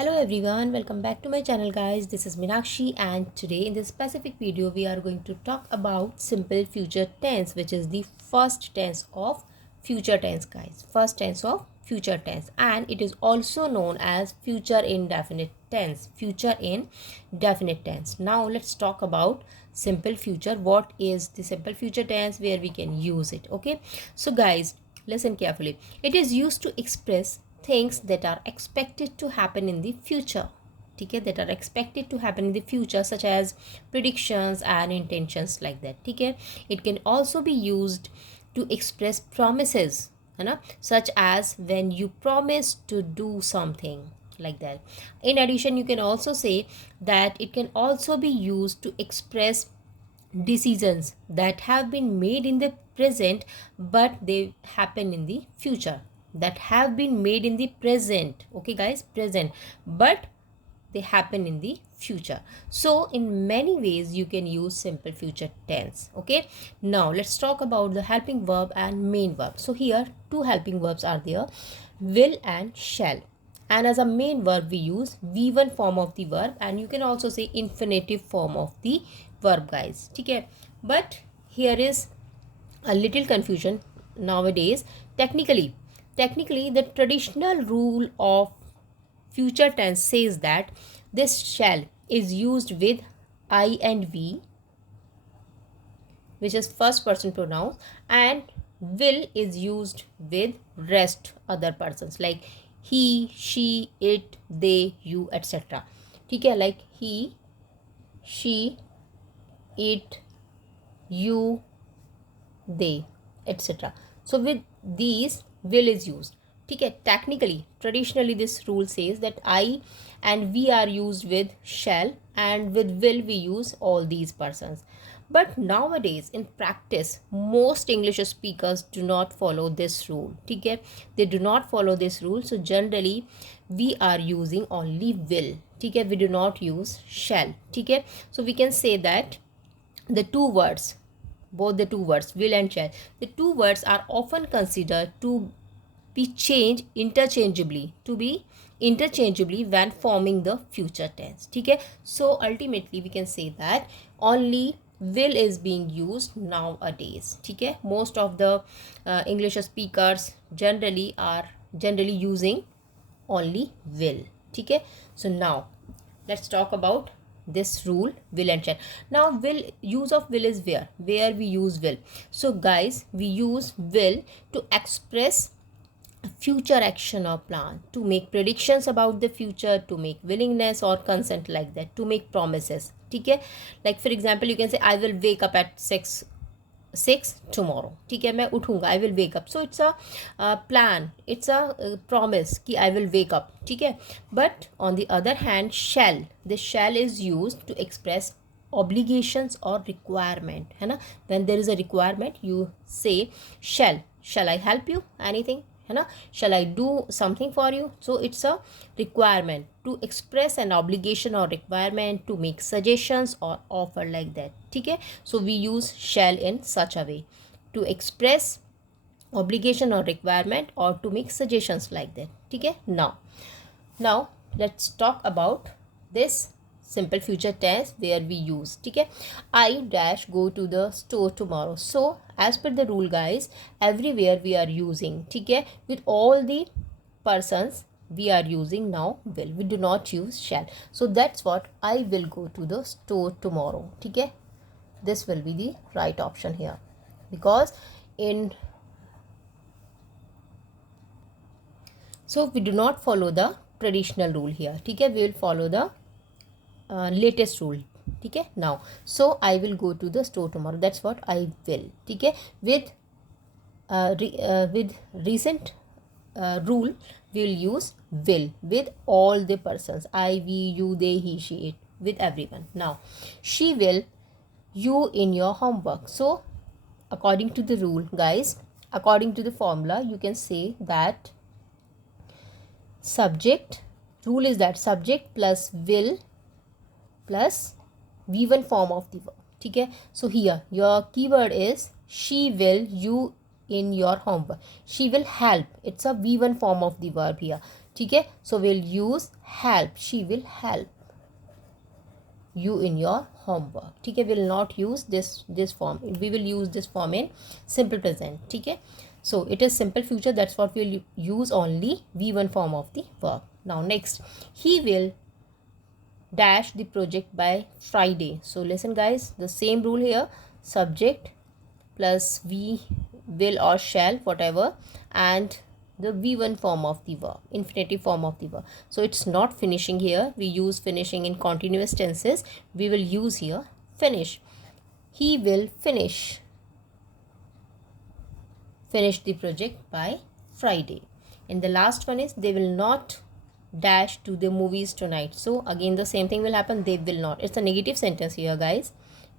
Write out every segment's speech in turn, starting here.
Hello everyone, welcome back to my channel guys. This is Meenakshi and today in this specific video we are going to talk about simple future tense, which is the first tense of future tense guys. First tense of future tense, and it is also known as future indefinite tense. Future indefinite tense. Now let's talk about simple future. What is the simple future tense, where we can use it? Okay, so guys, listen carefully. It is used to express things that are expected to happen in the future. ठीक है, that are expected to happen in the future, such as predictions and intentions like that. ठीक है, it can also be used to express promises, है ना, such as when you promise to do something like that. In addition, you can also say that it can also be used to express decisions that have been made in the present but they happen in the future, that have been made in the present. Okay guys, present, but they happen in the future. So in many ways you can use simple future tense. Okay, now let's talk about the helping verb and main verb. So here two helping verbs are there, will and shall, and as a main verb we use v1 form of the verb, and you can also say infinitive form of the verb guys. Okay, but here is a little confusion nowadays. Technically the traditional rule of future tense says that this shall is used with I and we, which is first person pronouns, and will is used with rest other persons like he, she, it, they, you, etc. ठीक है, like he, she, it, you, they, etc. So with these will is used. ठीक है, technically traditionally this rule says that I and we are used with shall, and with will we use all these persons. But nowadays in practice most English speakers do not follow this rule. ठीक है, they do not follow this rule. So generally we are using only will. ठीक है, we do not use shall. ठीक है, so we can say that the two words, both the two words will and shall, the two words are often considered to be changed interchangeably, when forming the future tense. ठीक है, so ultimately we can say that only will is being used nowadays. ठीक है, most of the English speakers generally using only will. ठीक है, so now let's talk about this rule will and shall. Now will, use of will is where we use will. So guys, we use will to express future action or plan, to make predictions about the future, to make willingness or consent like that, to make promises. ठीक है, like for example you can say I will wake up at 6 tomorrow. ठीक है, मैं उठूंगा, I will wake up. So it's a plan, it's a promise कि I will wake up. ठीक है, but on the other hand shall, this shall is used to express obligations or requirement, है ना. When there is a requirement you say shall I help you anything, है ना, shall I do something for you. So it's a requirement to express an obligation or requirement, to make suggestions or offer like that. ठीक है, so we use shall in such a way to express obligation or requirement or to make suggestions like that. ठीक है, now let's talk about this simple future tense where we use. ठीक है, I dash go to the store tomorrow. So as per the rule guys, everywhere we are using, ठीक है, with all the persons we are using now will, we do not use shall. So that's what, I will go to the store tomorrow. ठीक है, this will be the right option here, because in, so we do not follow the traditional rule here. ठीक है, we will follow the latest rule. ठीक है, now so I will go to the store tomorrow, that's what I will. ठीक है, with recent rule we will use will with all the persons, I, we, you, they, he, she, it, with everyone. Now she will you in your homework. So according to the rule guys, according to the formula, you can say that subject, rule is that subject plus will plus v1 form of the verb. ठीक है, so here your keyword is she will you in your homework. She will help, it's a v1 form of the verb here. ठीक है. So we'll use help. She will help you in your homework. ठीक है. Will not use this form. We will use this form in simple present. ठीक है. So it is simple future. That's what we'll use only V1 form of the verb. Now next, he will dash the project by Friday. So listen guys, the same rule here. Subject plus we will or shall, whatever, and the V1 form of the verb, infinitive form of the verb. So it's not finishing here. We use finishing in continuous tenses. We will use here finish. He will finish the project by Friday. And the last one is they will not dash to the movies tonight. So again the same thing will happen. They will not. It's a negative sentence here guys.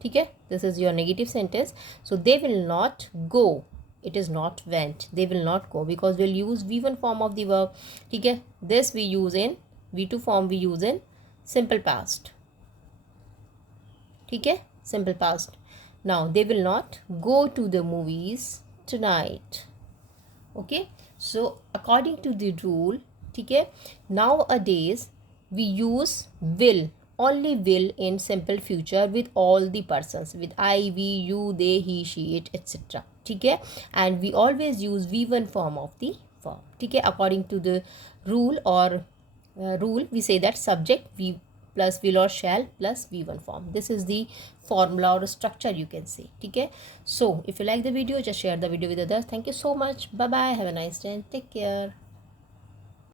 Okay, this is your negative sentence. So they will not go. It is not went. They will not go because we'll use V1 form of the verb. Okay, this we use in V2 form. We use in simple past. Okay, simple past. Now they will not go to the movies tonight. Okay, so according to the rule, okay, nowadays we use will, only will in simple future with all the persons, with I, we, you, they, he, she, it, etc. Okay, and we always use V1 form of the verb. Okay, according to the rule or rule, we say that subject V plus will or shall plus V1 form. This is the formula or structure you can say. Okay, so if you like the video, just share the video with others. Thank you so much. Bye bye. Have a nice day and take care.